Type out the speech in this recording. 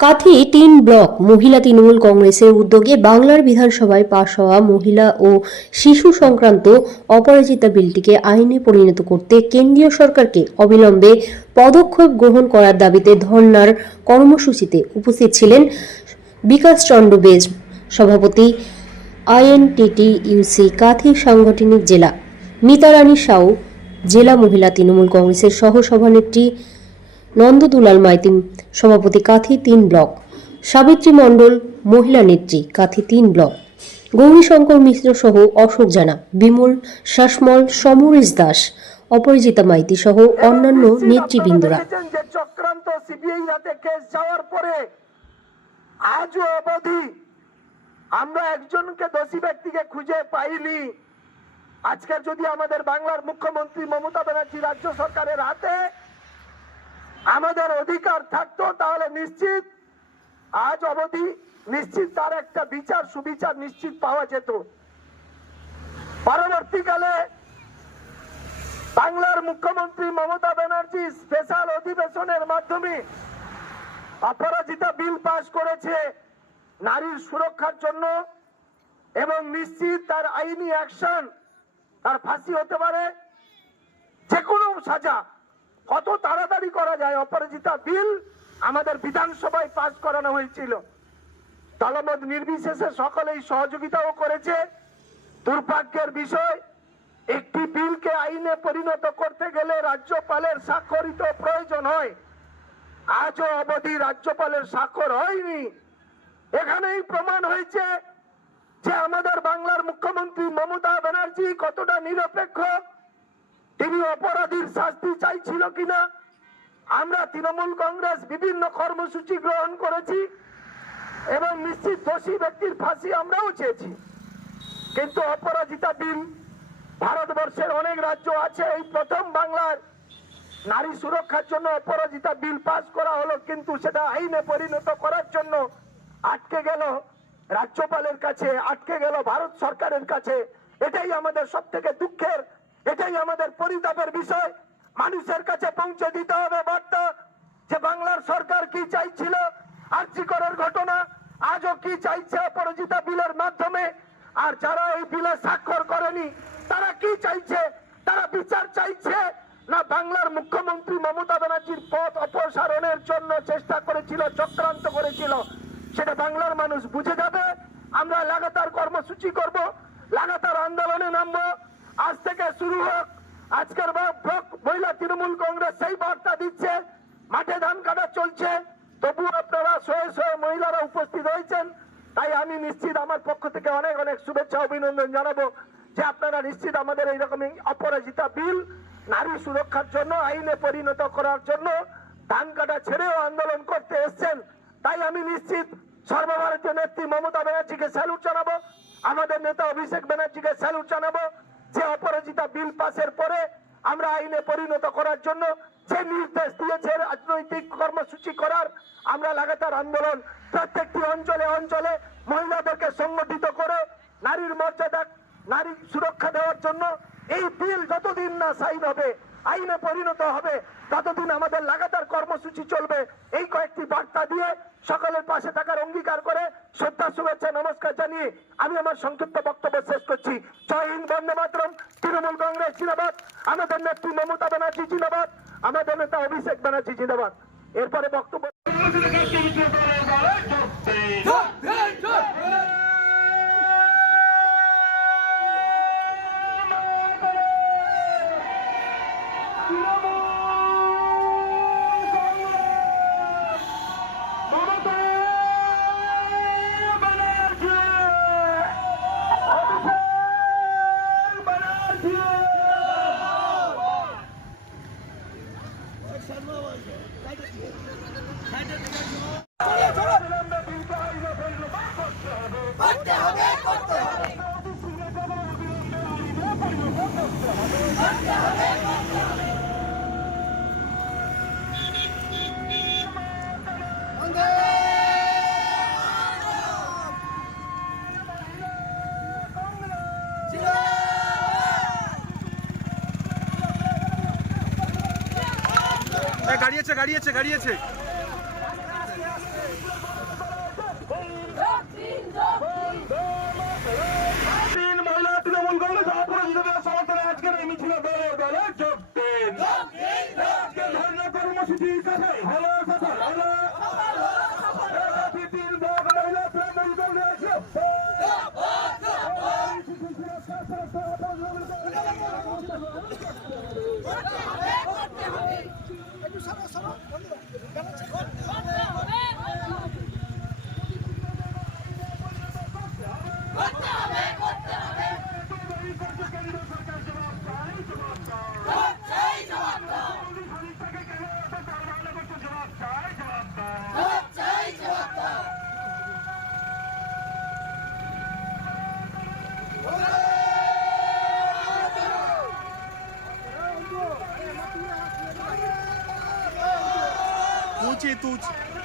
কাথি তিন ব্লক, মহিলা তৃণমূল কংগ্রেসের উদ্যোগে বাংলার বিধানসভায় পাশ হওয়া মহিলা ও শিশু সংক্রান্ত অপরাজিতা বিলটিকে আইনে পরিণত করতে কেন্দ্রীয় সরকারকে অবিলম্বে পদক্ষেপ গ্রহণ করার দাবিতে ধর্নার কর্মসূচিতে উপস্থিত ছিলেন বিকাশ চন্দ্র বেজ, সভাপতি আইএনটিটি ইউসি কাথি সাংগঠনিক জেলা। মিতারানী সাউ, জেলা মহিলা তৃণমূল কংগ্রেসের সহ সভানেত্রী নন্দদুলাল মাইতি সভাপতি কাথি তিন ব্লক। সাবিত্রী মণ্ডল, মহিলা নেত্রী কাথি তিন ব্লক। গৌরীশঙ্কর মিশ্র সহ অশোক জানা, বিমল, শাসমল, সমরেশ দাস অপরাজিতা মাইতি সহ অন্যান্য নেতৃবৃন্দরা। চক্রান্ত সিবিআই রাতে কেস যাওয়ার পরে আজও অবধি আমরা একজনকে দোষী ব্যক্তিকে খুঁজে পাইনি। আজকে যদি আমাদের বাংলার মুখ্যমন্ত্রী মমতা ব্যানার্জি রাজ্য সরকারের হাতে আমাদের অধিকার থাকতো, তাহলে নিশ্চিত, আজ অবধি নিশ্চিত তার একটা বিচার, সুবিচার নিশ্চিত পাওয়া যেত। পরবর্তীকালে বাংলার মুখ্যমন্ত্রী মমতা ব্যানার্জি স্পেশাল অধিবেশনের মাধ্যমে অপরাজিতা বিল পাশ করেছে নারীর সুরক্ষার জন্য এবং নিশ্চিত তার আইনি অ্যাকশন তার ফাঁসি হতে পারে, যে কোনো সাজা। কত তাড়াতাড়ি করা যায়? অপরাজিতা বিল আমাদের বিধানসভায় পাশ করানো হয়েছিল। দলমত নির্বিশেষে সকলেই সহযোগিতাও করেছে। দুর্ভাগ্যের বিষয়, একটি বিলকে আইনে পরিণত করতে গেলে রাজ্যপালের স্বাক্ষরিত প্রয়োজন হয়। আজও অবধি রাজ্যপালের স্বাক্ষর হয়নি। এখানেই প্রমাণ হয়েছে যে আমাদের বাংলার মুখ্যমন্ত্রী মমতা ব্যানার্জি কতটা নিরপেক্ষ অপরাধীর শাস্তি চাইছিল কিনা? আমরা তৃণমূল কংগ্রেস বিভিন্ন কর্মসূচি গ্রহণ করেছি এবং নিশ্চিত দোষী ব্যক্তির ফাঁসি আমরাও চেয়েছি। কিন্তু অপরাজিতা বিল ভারতবর্ষের অনেক রাজ্য আছে, এই প্রথম বাংলার নারী সুরক্ষার জন্য অপরাজিতা বিল পাস করা হলো, কিন্তু সেটা আইনে পরিণত করার জন্য আটকে গেল, রাজ্যপালের কাছে আটকে গেল, ভারত সরকারের কাছে। এটাই আমাদের সব থেকে দুঃখের এটাই আমাদের পরিতাপের বিষয়। মানুষের কাছে পৌঁছে দিতে হবে বার্তা যে বাংলার সরকার কি চাইছিল, আর্জি করার ঘটনা, আজও কি চাইছে অপরাজিতা বিলের মাধ্যমে, আর যারা ওই বিলে স্বাক্ষর করেনি, তারা কি চাইছে? তারা বিচার চাইছে? না বাংলার মুখ্যমন্ত্রী মমতা ব্যানার্জির পথ অপসারণের জন্য চেষ্টা করেছিল, চক্রান্ত করেছিল, সেটা বাংলার মানুষ বুঝে যাবে। আমরা লাগাতার কর্মসূচি করব, লাগাতার আন্দোলনে নামবো আজ থেকে শুরু হোক। আজকের মহিলা তৃণমূল কংগ্রেস সেই বার্তা দিচ্ছে, মাঠে ধান কাটা চলছে। তবু আপনারা শয়ে শয়ে মহিলারা উপস্থিত হয়েছেন তাই আমি নিশ্চিত আমার পক্ষ থেকে অনেক অনেক শুভেচ্ছা, অভিনন্দন জানাব যে আপনারা নিশ্চিত আমাদের এইরকম অপরাজিতা বিল নারী সুরক্ষার জন্য, আইনে পরিণত করার জন্য ধান কাটা ছেড়েও আন্দোলন করতে এসছেন। তাই আমি নিশ্চিত সর্বভারতীয় নেত্রী মমতা ব্যানার্জিকে স্যালুট জানাব, আমাদের নেতা অভিষেক ব্যানার্জিকে স্যালুট জানাব যে অপরাজিতা বিল পাশের পরে আমরা আইনে পরিণত করার জন্য যে নির্দেশ দিয়েছে রাজনৈতিক কর্মসূচি করার, আমরা লাগাতার আন্দোলন প্রত্যেকটি অঞ্চলে অঞ্চলে মহিলাদেরকে সংগঠিত করে নারীর মর্যাদা, নারী সুরক্ষা দেওয়ার জন্য এই বিল যতদিন না সাইন হবে আইনে পরিণত হবে। ততদিন আমাদের লাগাতার কর্মসূচি চলবে, এই কয়েকটি বার্তা দিয়ে সকলের পাশে থাকার অঙ্গীকার করে শ্রদ্ধা, শুভেচ্ছা, নমস্কার জানিয়ে আমি আমার সংক্ষিপ্ত বক্তব্য শেষ করছি। জয় হিন্দ, বন্দে মাতরম, তৃণমূল কংগ্রেস জিন্দাবাদ। আমাদের নেত্রী মমতা ব্যানার্জি জিন্দাবাদ। আমাদের নেতা অভিষেক ব্যানার্জি জিন্দাবাদ। এরপরে বক্তব্য 前方危险来得及看这里的车出列出列 গাড়ি আছে গাড়ি আছে গাড়ি আছে। তিন মহিলা তৃণমূল কংগ্রেস অপরাধীদের সমর্থনে আজকের এই মিছিলে দলে দলে যোগ দিন। আজকে ধর্ণা কর্মসূচি কাছে तूच.